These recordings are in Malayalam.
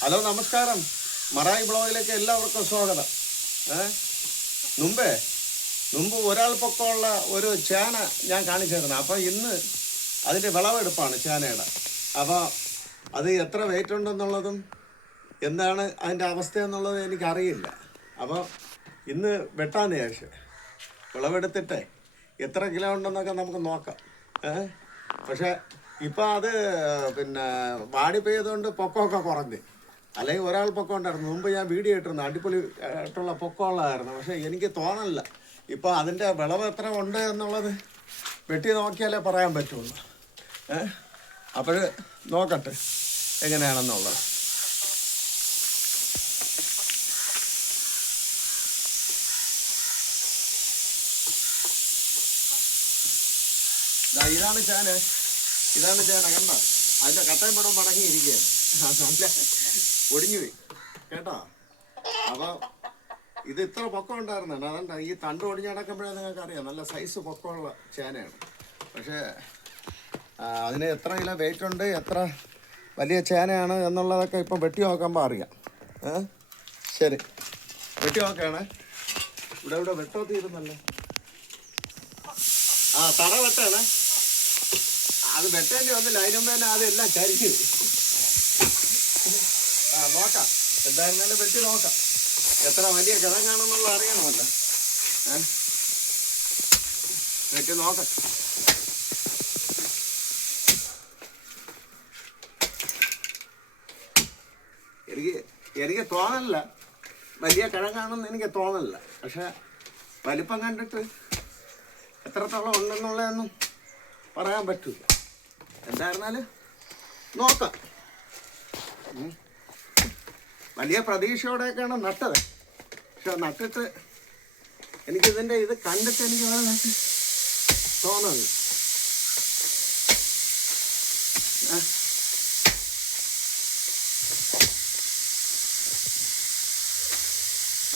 ഹലോ നമസ്കാരം. മറായി ബ്ലോഗിലേക്ക് എല്ലാവർക്കും സ്വാഗതം. മുമ്പേ മുമ്പ് ഒരാൾ പൊക്കമുള്ള ഒരു ചേന ഞാൻ കാണിച്ചിരുന്നു അപ്പോൾ ഇന്ന് അതിന്റെ വിളവെടുപ്പാണ് ചേനയുടെ. അപ്പോൾ അത് എത്ര വെയിറ്റ് ഉണ്ടെന്നുള്ളതും എന്താണ് അതിന്റെ അവസ്ഥ എന്നുള്ളത് എനിക്കറിയില്ല. അപ്പോൾ ഇന്ന് വെട്ടാന്ന് വിചാരിച്ചു വിളവെടുത്തിട്ടേ എത്ര കിലോ ഉണ്ടെന്നൊക്കെ നമുക്ക് നോക്കാം. പക്ഷേ ഇപ്പം അത് പിന്നെ വാടി പെയ്തുകൊണ്ട് പൊക്കമൊക്കെ കുറഞ്ഞ്. അല്ലെങ്കിൽ ഒരാൾ പൊക്കം ഉണ്ടായിരുന്നു മുമ്പ് ഞാൻ വീഡിയോ ഇട്ടിരുന്നു. അടിപൊളി ആയിട്ടുള്ള പൊക്കമുള്ളതായിരുന്നു. പക്ഷെ എനിക്ക് തോന്നല്ല ഇപ്പോൾ അതിന്റെ വിളവ് എത്ര ഉണ്ട് എന്നുള്ളത് വെട്ടി നോക്കിയാലേ പറയാൻ പറ്റുള്ളൂ. ഏ? അപ്പോൾ നോക്കട്ടെ എങ്ങനെയാണെന്നുള്ളത്. ഇതാണ് ചേന. ഇതാണ് ചേന കണ്ട? അതിന്റെ കട്ടയും പടം മടങ്ങിയിരിക്കുകയാണ്. ഒടിഞ്ഞു പോയി. കേട്ടോ? അപ്പൊ ഇത് ഇത്ര പൊക്കം ഉണ്ടായിരുന്നുണ്ട് അതുകൊണ്ട് ഈ തണ്ട് ഒടിഞ്ഞ് കിടക്കുമ്പോഴേ നിങ്ങൾക്ക് അറിയാം നല്ല സൈസ് പൊക്കമുള്ള ചേനയാണ്. പക്ഷേ അതിന് എത്ര കിലോ വെയിറ്റ് ഉണ്ട് എത്ര വലിയ ചേനയാണ് എന്നുള്ളതൊക്കെ ഇപ്പം വെട്ടി നോക്കുമ്പോൾ അറിയാം. ശരി. വെട്ടി നോക്കുകയാണ് ഇവിടെ ഇവിടെ വെട്ടോ തീരുന്നല്ലോ ആ തറ വെട്ടാണ്. അത് വെട്ടേണ്ടി വന്നില്ല. അതിനും തന്നെ അതെല്ലാം കരിഞ്ഞു ആ നോക്കാം. എന്തായിരുന്നാലും വെട്ടി നോക്കാം. എത്ര വലിയ കിഴങ്ങാണെന്നുള്ള അറിയണമല്ലോ. വെട്ടി നോക്കാം. എനിക്ക് എനിക്ക് തോന്നല്ല വലിയ കിഴങ്ങാണെന്ന് എനിക്ക് തോന്നല്ല പക്ഷെ വലിപ്പം കണ്ടിട്ട് എത്രത്തോളം ഉണ്ടെന്നുള്ളതൊന്നും പറയാൻ പറ്റില്ല എന്തായിരുന്നാലും നോക്കാം. വലിയ പ്രതീക്ഷയോടെയൊക്കെയാണ് നട്ടത്. പക്ഷെ നട്ടിട്ട് എനിക്കിതിന്റെ ഇത് കണ്ടിട്ട് എനിക്ക് വളരെ തോന്നുന്നു ആ.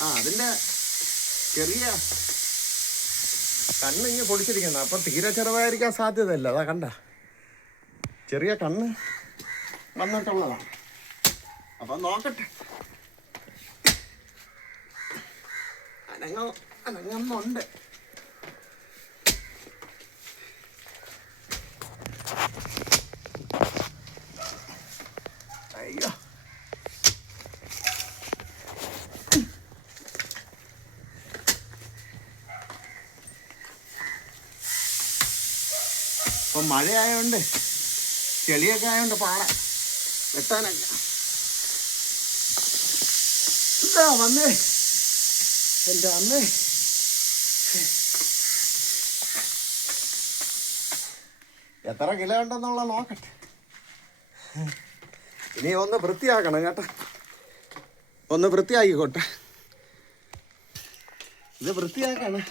ആ അതിന്റെ ചെറിയ കണ്ണ് ഇങ്ങനെ പൊടിച്ചിരിക്കുന്നത് അപ്പം തീരെ ചെറുതായിരിക്കാൻ സാധ്യതയില്ല. അതാ കണ്ട. ചെറിയ കണ്ണ് വന്നിട്ടുള്ളതാണ് അപ്പം നോക്കട്ടെ. അനങ്ങ അനങ്ങുന്നുണ്ട്. അയ്യോ. ഇപ്പം മഴയായോണ്ട് ചെളിയൊക്കെ ആയോണ്ട് പാട. വെട്ടാനൊക്കെ വന്നേ. എന്റെ അമ്മേ എത്ര കിലോ ഉണ്ടെന്നുള്ള നോക്കട്ടെ. ഇനി ഒന്ന് വൃത്തിയാക്കണം കേട്ടോ. ഒന്ന് വൃത്തിയാക്കിക്കോട്ടെ. ഇത് വൃത്തിയാക്കണം.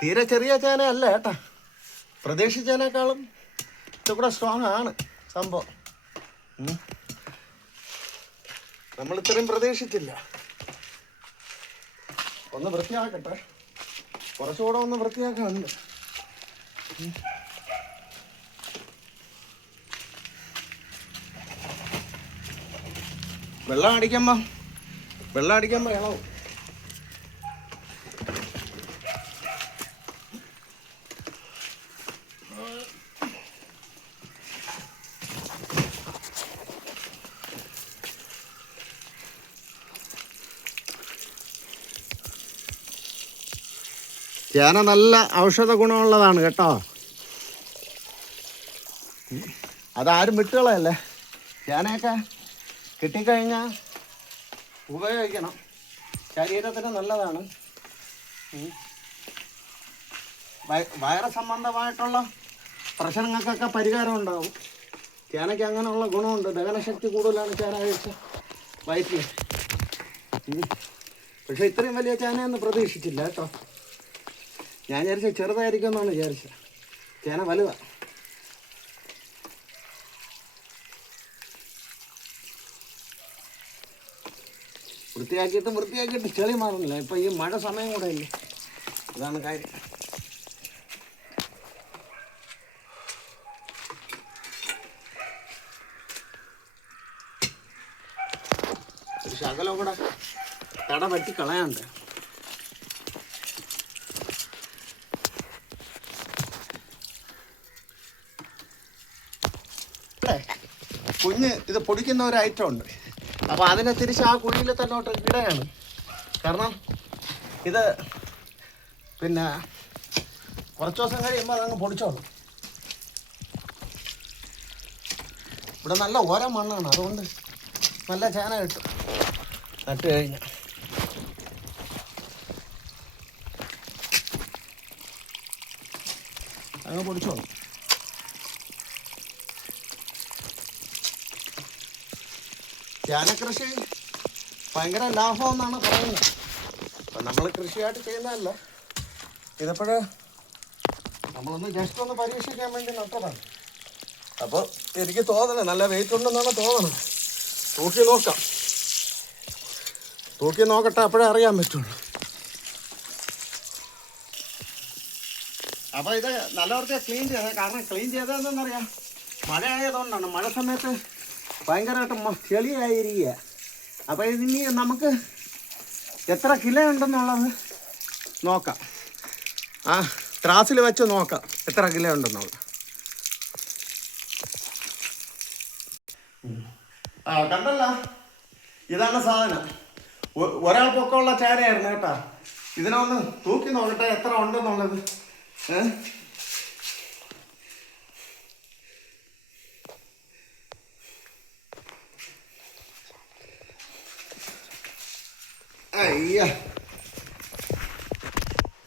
തീരെ ചെറിയ ചേന അല്ല കേട്ടാ. പ്രതീക്ഷിച്ചതിനേക്കാളും ഇതുകൂടെ സ്ട്രോങ് ആണ് സംഭവം. നമ്മൾ ഇത്രയും പ്രതീക്ഷിച്ചില്ല. ഒന്ന് വൃത്തിയാക്കട്ടെ. കുറച്ചുകൂടെ ഒന്ന് വൃത്തിയാക്കാനുണ്ട്. വെള്ളം അടിക്കമ്മ വെള്ളം അടിക്കുമ്പോ ഇളവും. ചേന നല്ല ഔഷധ ഗുണമുള്ളതാണ് കേട്ടോ. അതാരും വിട്ടുകളയല്ലേ ചേനയൊക്കെ കിട്ടിക്കഴിഞ്ഞാൽ ഉപയോഗിക്കണം. ശരീരത്തിന് നല്ലതാണ്. വയറ് സംബന്ധമായിട്ടുള്ള പ്രശ്നങ്ങൾക്കൊക്കെ പരിഹാരം ഉണ്ടാവും. ചേനയ്ക്ക് അങ്ങനെയുള്ള ഗുണമുണ്ട്. ദഹനശക്തി കൂടുതലാണ് ചേന കഴിച്ച വയറ്റിൽ. പക്ഷെ ഇത്രയും വലിയ ചേനയൊന്നും പ്രതീക്ഷിച്ചില്ല കേട്ടോ. ഞാൻ വിചാരിച്ച ചെറുതായിരിക്കും എന്നാണ് വിചാരിച്ചത്. ചേന വലുതാ. വൃത്തിയാക്കിയിട്ടും വൃത്തിയാക്കിയിട്ട് ചെളി മാറുന്നില്ല. ഇപ്പൊ ഈ മഴ സമയം കൂടെ ഇല്ലേ? അതാണ് കാര്യം. ശകലം കൂടെ തട വെട്ടി കളയാണ്ട് കുഞ്ഞ് ഇത് പൊടിക്കുന്ന ഒരു ഐറ്റം ഉണ്ട്. അപ്പോൾ അതിനെ തിരിച്ച് ആ കുഴിയിൽ തന്നോട്ട് ഇടയാണ് കാരണം ഇത് പിന്നെ കുറച്ച് ദിവസം കഴിയുമ്പോൾ അതങ്ങ് പൊടിച്ചോളും. ഇവിടെ നല്ല ഓരോ മണ്ണാണ്. അതുകൊണ്ട് നല്ല ചേന കിട്ടും. നട്ട് കഴിഞ്ഞാൽ അങ്ങ് പൊടിച്ചോളും. ചേനക്കൃഷി ഭയങ്കര ലാഭമെന്നാണ് പറയുന്നത്. അപ്പം നമ്മൾ കൃഷിയായിട്ട് ചെയ്യുന്നതല്ല. ഇതിപ്പോഴ് നമ്മളൊന്ന് ജസ്റ്റ് ഒന്ന് പരീക്ഷിക്കാൻ വേണ്ടി നട്ടതാണ്. അപ്പോൾ എനിക്ക് തോന്നണേ നല്ല വെയിറ്റ് ഉണ്ടെന്നാണ് തോന്നണത് തൂക്കി നോക്കാം. തൂക്കി നോക്കട്ടെ അപ്പോഴേ അറിയാൻ പറ്റുള്ളൂ. അപ്പോൾ ഇത് നല്ലവർക്ക് ക്ലീൻ ചെയ്തത് കാരണം ക്ലീൻ ചെയ്തതെന്നറിയാം മഴ ആയതുകൊണ്ടാണ് മഴ സമയത്ത് ഭയങ്കരമായിട്ട് ചെളിയായിരിക്കുക. അപ്പോൾ ഇനി നമുക്ക് എത്ര കിലോ ഉണ്ടെന്നുള്ളത് നോക്കാം. ആ ത്രാസിൽ വെച്ച് നോക്കാം എത്ര കിലോ ഉണ്ടെന്നുള്ളത്. ആ കണ്ടല്ല? ഇതാണ് സാധനം. ഒരാൾ പൊക്കമുള്ള ചാരയായിരുന്നു കേട്ടാ. ഇതിനൊന്ന് തൂക്കി നോക്കട്ടെ എത്ര ഉണ്ടെന്നുള്ളത്. ഏ?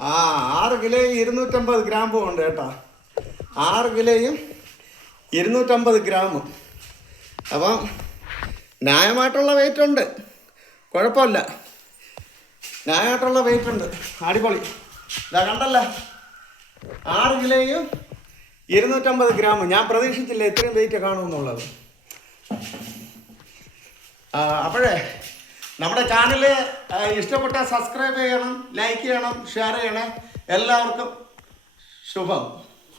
ആ ആറ് കിലോയും ഇരുന്നൂറ്റമ്പത് ഗ്രാമും ഉണ്ട് കേട്ടോ. ആറ് കിലോയും ഇരുന്നൂറ്റമ്പത് ഗ്രാമും. അപ്പം ന്യായമായിട്ടുള്ള വെയിറ്റ് ഉണ്ട്. കുഴപ്പമില്ല. ന്യായമായിട്ടുള്ള വെയിറ്റ് ഉണ്ട്. അടിപൊളി. ഇതാ കണ്ടല്ല. ആറ് കിലോയും ഇരുന്നൂറ്റമ്പത് ഗ്രാം ഞാൻ പ്രതീക്ഷിച്ചില്ല ഇത്രയും വെയിറ്റ് കാണുമെന്നുള്ളത്. അപ്പോഴേ നമ്മുടെ ചാനൽ ഇഷ്ടപ്പെട്ട സബ്സ്ക്രൈബ് ചെയ്യണം ലൈക്ക് ചെയ്യണം ഷെയർ ചെയ്യണം. എല്ലാവർക്കും ശുഭം.